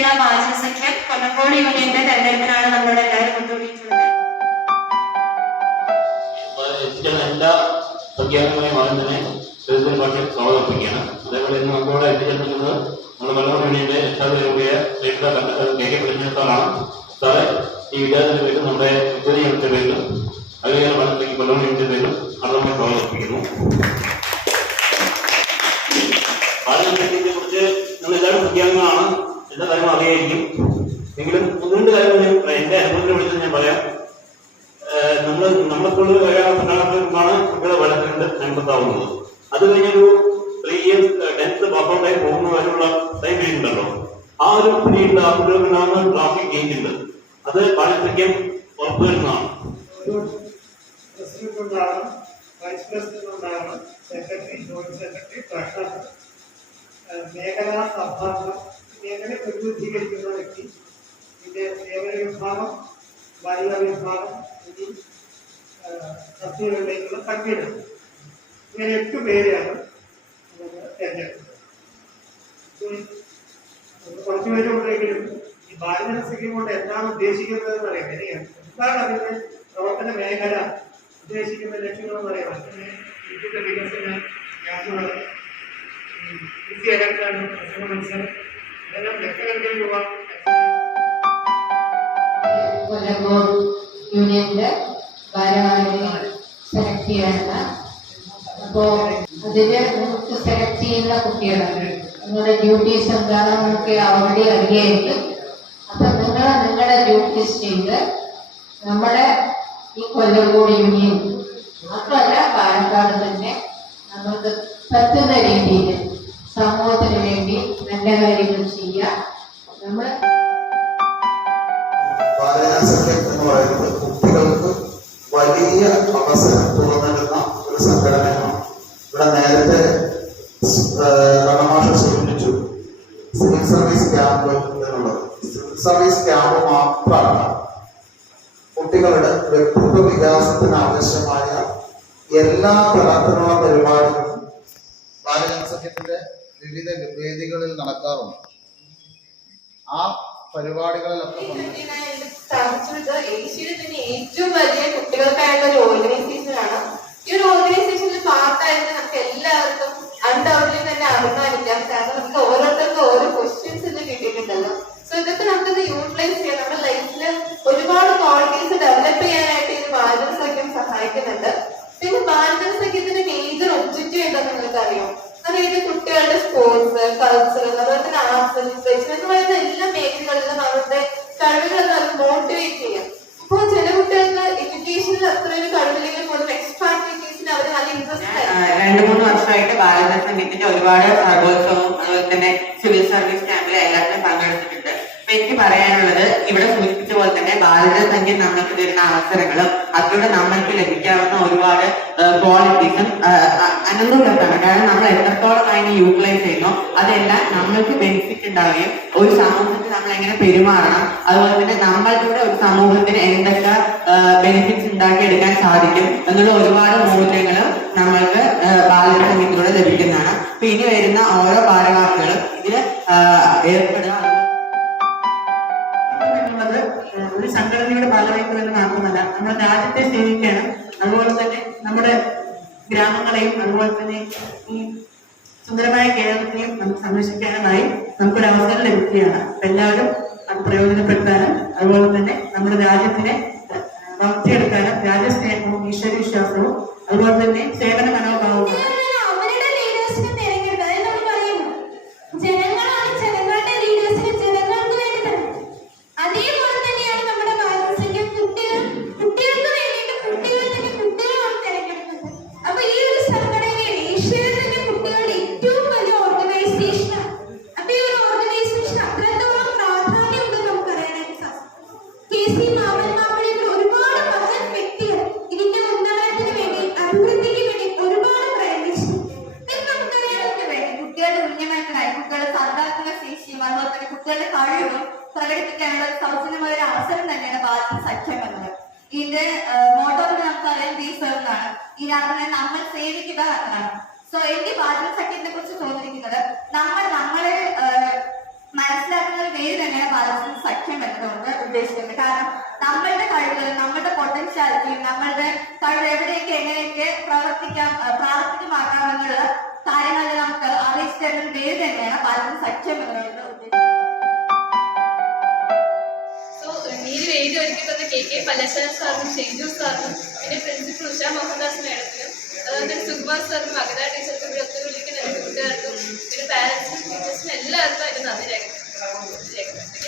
കേരള ബാലജന സഖ്യം കൊല്ലങ്കോട് യൂണിയന്റെ തെരഞ്ഞെടുപ്പിനാണ് നമ്മളോട് എല്ലാവരും കൊണ്ടുപോയിട്ടുള്ളത്. എല്ലാ പ്രഖ്യാപനങ്ങളെയും ആദ്യം തന്നെ ചെറുതിൽ പാർട്ടി സ്വാഗതപ്പെടുകയാണ്. അതേപോലെ ഇന്ന് നമ്മളോട് എത്തിച്ചേർന്നിട്ടുള്ളത് നമ്മുടെ കൊല്ലങ്കോട് യൂണിയന്റെ രക്ഷാധികാരിയായ രേഖപ്പെടുത്തിയിടത്തോളാണ്. സാറെ, ഈ വിദ്യാർത്ഥിയുടെ പേരിലും നമ്മുടെ വിദ്യാർത്ഥികളുടെ പേരിലും അതുപോലെ പലത്തേക്ക് കൊല്ലങ്കോട് യൂണിയന്റെ പേരിലും അർദ്ധമായി സ്വാഗതപ്പെടുന്നു. ബാലജനസഖ്യത്തെ കുറിച്ച് നമ്മൾ എല്ലാവരും പ്രഖ്യാപനങ്ങളാണ്, എല്ലാ കാര്യങ്ങളും അറിയായിരിക്കും. എങ്കിലും ഒന്ന് രണ്ട് കാര്യങ്ങൾ എന്റെ അനുഭവത്തിനെ വിളിച്ചത് ഞാൻ പറയാം. നമ്മളെ സ്കൂളിൽ പ്രധാനമാണ് കുട്ടികളെ വളർത്തിക്കൊണ്ട് ഞങ്ങൾക്കാവുന്നത്. അത് കഴിഞ്ഞൊരു 3 years 10th പാസ്ഔട്ടായി പോകുന്നതിനുള്ള ടൈം പീരീഡ് ഉണ്ടല്ലോ, ആ ഒരു പീരീഡിൽ ആ കുട്ടികൾക്ക് ഉണ്ടാകുന്ന ട്രാഫിക് ചേഞ്ച് ഉണ്ട്. അത് ബാലസഖ്യം ഉറപ്പുവരുന്നതാണ്. വൈസ് പ്രസിഡന്റ് ഉണ്ടാകണം, സെക്രട്ടറി, ജോയിന്റ് സെക്രട്ടറി, ട്രഷറർ, മേഖലാ സഭാംഗം, മേഖല പ്രതിനിധീകരിക്കുന്ന വ്യക്തി, പിന്നെ സേവന വിഭാഗം, ബാലിക വിഭാഗം എന്നീ തസ്തികകളിലേക്കുള്ള കൺവീനർ, ഇങ്ങനെ 8 പേരെയാണ് തെരഞ്ഞെടുക്കുന്നത്. കുറച്ചുപേര് ഉണ്ടെങ്കിലും ഈ ബാലജനസഖ്യം കൊണ്ട് എന്താണ് ഉദ്ദേശിക്കുന്നത് എന്ന് അറിയാം. എങ്ങനെയാണ്, എന്താണ് അതിന്റെ പ്രവർത്തന മേഖല, ഉദ്ദേശിക്കുന്ന ലക്ഷ്യങ്ങളെന്ന് അറിയാം. ഇന്ത്യയുടെ വികസന യാത്രകൾ, വിദ്യാരംഗം, മത്സരം, ഇതെല്ലാം ലക്ഷക്കണക്കിന് രൂപ. കൊല്ലങ്കോട് യൂണിയന്റെ ഭാരവാഹികളെ സെലക്ട് ചെയ്യാണ്. അപ്പോ അതില് നമുക്ക് സെലക്ട് ചെയ്യുന്ന കുട്ടികളാണ്. നിങ്ങളുടെ ഡ്യൂട്ടീസ് എന്താണെന്നൊക്കെ ഓൾറെഡി അറിയായിരിക്കും. അപ്പൊ നിങ്ങളുടെ ഡ്യൂട്ടീസ് ചെയ്ത് നമ്മുടെ ഈ കൊല്ലങ്കോട് യൂണിയൻ മാത്രമല്ല പാലക്കാട് തന്നെ നമുക്ക് പറ്റുന്ന രീതിയിൽ സമൂഹത്തിന് വേണ്ടി നല്ല കാര്യങ്ങൾ ചെയ്യാം. നമ്മൾ ബാലജനസഖ്യം എന്ന് പറയുന്നത് കുട്ടികൾക്ക് വലിയ അവസരം തുറന്നിടുന്ന ഒരു സംഘടനയാണ്. ഇവിടെ നേരത്തെ കണ്ണമാഷ സൂചിപ്പിച്ചു സിവിൽ സർവീസ് ക്യാമ്പ് എന്നുള്ളത്. സിവിൽ സർവീസ് ക്യാമ്പ് മാത്രമല്ല, കുട്ടികളുടെ വ്യക്തിത്വ വികാസത്തിന് ആവശ്യമായ എല്ലാ തരത്തിലുള്ള പരിപാടികളും ബാലജനസഖ്യത്തിന്റെ വിവിധ വേദികളിൽ നടക്കാറുണ്ട്. ആ പരിപാടികളിലൊക്കെ സ്ഥാപിച്ചത് ഏഷ്യയിലെ തന്നെ ഏറ്റവും വലിയ കുട്ടികൾക്കായുള്ള ഒരു ഓർഗനൈസേഷനാണ്. ഈ ഒരു ഓർഗനൈസേഷനിൽ പാർട്ടായിട്ട് നമുക്ക് എല്ലാവർക്കും അൺഡൗട്ട്ലി തന്നെ അഭിമാനിക്കാം. കാരണം നമുക്ക് ഓരോരുത്തർക്കും ഓരോ ക്വസ്റ്റ്യൻസ് ഇത് കിട്ടിയിട്ടുണ്ടല്ലോ. സോ ഇതൊക്കെ നമുക്കിത് യൂട്ടിലൈസ് ചെയ്യാം. നമ്മുടെ ലൈഫിൽ ഒരുപാട് ക്വാളിറ്റീസ് ഡെവലപ്പ് ചെയ്യാനായിട്ട് ഈ ബാലജനസഖ്യം സഹായിക്കുന്നുണ്ട്. പിന്നെ ബാലജനസഖ്യത്തിന്റെ മേജർ ഒബ്ജക്റ്റീവ് എന്താണെന്ന് നിങ്ങൾക്ക് അറിയാം. അതായത് കുട്ടികളുടെ സ്പോർട്സ്, കൾച്ചറൽ, അതുപോലെ തന്നെ ആർട്സ്, ലിറ്ററേച്ചർ എന്ന് പറയുന്ന എല്ലാ മേഖലകളിലും അവരുടെ കഴിവുകളെ മോട്ടിവേറ്റ് ചെയ്യാം. ഇപ്പോൾ ചില കുട്ടികൾക്ക് എഡ്യൂക്കേഷനിൽ അത്ര ഒരു കഴിവില്ലെങ്കിൽ പോലും എക്സ്ട്രാ ആക്ടിവിറ്റീസിന് അവർ നല്ല ഇൻട്രസ്റ്റ് ആയിരിക്കും. 2-3 വർഷമായിട്ട് ബാലജനസംഘത്തിന്റെ ഒരുപാട് സർവോത്സവവും അതുപോലെ തന്നെ സിവിൽ സർവീസ് ക്യാമ്പിൽ എല്ലാത്തിലും പങ്കെടുത്തിട്ടുണ്ട്. അപ്പൊ എനിക്ക് പറയാനുള്ളത്, ഇവിടെ സൂചിപ്പിച്ച പോലെ തന്നെ ബാലജനസംഖ്യ നമ്മൾക്ക് തരുന്ന അവസരങ്ങളും അതിലൂടെ നമ്മൾക്ക് ലഭിക്കാവുന്ന ഒരുപാട് ക്വാളിറ്റീസും അനന്തമാണ്. കാരണം നമ്മൾ എത്രത്തോളം അതിനെ യൂട്ടിലൈസ് ചെയ്യുന്നു അതെല്ലാം നമ്മൾക്ക് ബെനിഫിറ്റ് ഉണ്ടാവുകയും ഒരു സമൂഹത്തിൽ നമ്മൾ എങ്ങനെ പെരുമാറണം, അതുപോലെ തന്നെ നമ്മളിലൂടെ ഒരു സമൂഹത്തിന് എന്തൊക്കെ ബെനിഫിറ്റ്സ് ഉണ്ടാക്കിയെടുക്കാൻ സാധിക്കും എന്നുള്ള ഒരുപാട് മൂല്യങ്ങളും നമ്മൾക്ക് ബാലജനസംഖ്യത്തിലൂടെ ലഭിക്കുന്നതാണ്. അപ്പൊ ഇനി വരുന്ന ഓരോ ഭാരവാഹികളും ഇതിൽ ഏർപ്പെടുക ഒരു സംഘടനയുടെ ഭാഗമായിട്ട് തന്നെ മാത്രമല്ല, നമ്മുടെ രാജ്യത്തെ സേവിക്കാനും അതുപോലെ തന്നെ നമ്മുടെ ഗ്രാമങ്ങളെയും അതുപോലെ തന്നെ ഈ സുന്ദരമായ കേരളത്തെയും നമുക്ക് സംരക്ഷിക്കാനുമായി നമുക്കൊരു അവസരം ലഭിക്കുകയാണ്. എല്ലാവരും അത് പ്രയോജനപ്പെടുത്താനും അതുപോലെ തന്നെ നമ്മുടെ രാജ്യത്തിനെ വളർത്തിയെടുക്കാനും രാജ്യസ്നേഹവും ഈശ്വരവിശ്വാസവും അതുപോലെ തന്നെ സേവന മനോഭാവവും കുട്ടികളുടെ കഴിവും പ്രകടിപ്പിക്കാനുള്ള സൗജന്യമായ ഒരു അവസരം തന്നെയാണ് ബാലജനസഖ്യം എന്നത്. ഇതിന്റെ മോട്ടോ നമുക്കറിയാം ബി സെർവ് എന്നാണ്. ഈ രാത്രി നമ്മൾ സേവിക്കുക എന്നാണ്. സോ എനിക്ക് ബാലജനസഖ്യത്തെ കുറിച്ച് തോന്നിയിരിക്കുന്നത് നമ്മളെ മനസ്സിലാക്കുന്ന ഒരു വേദന ഉദ്ദേശിക്കുന്നത്. കാരണം നമ്മളുടെ കഴിവുകൾ, നമ്മളുടെ പൊട്ടൻഷ്യാലിറ്റിയും നമ്മളുടെ കഴിവ് എവിടെയൊക്കെ എങ്ങനെയൊക്കെ പ്രാവർത്തികമാക്കാമെന്നുള്ള കാര്യങ്ങളിൽ നമുക്ക് അറിയിച്ചു തരുന്ന പേര് തന്നെയാണ് ബാലൻ സഖ്യം എന്നുള്ളത് ഉദ്ദേശിക്കുന്നത്. ഈ വേദി ഒരുക്കി തന്ന KK പല്ലാശാൻ സാറിനും ഷെയ്ജു സാറിനും പിന്നെ പ്രിൻസിപ്പൽ ഉഷ മോഹൻദാസ് മാഡത്തിനും അതുപോലെ സുകുമാർ സാറിനും അഗത ടീച്ചർക്കും ഇവിടെ ഒത്തുവിളിക്കുന്ന എൻ്റെ കൂട്ടുകാർക്കും പിന്നെ പാരൻസിനും ടീച്ചേഴ്സിനും എല്ലാവർക്കും അതിന് നന്ദി രേഖപ്പെടുത്തുന്നു.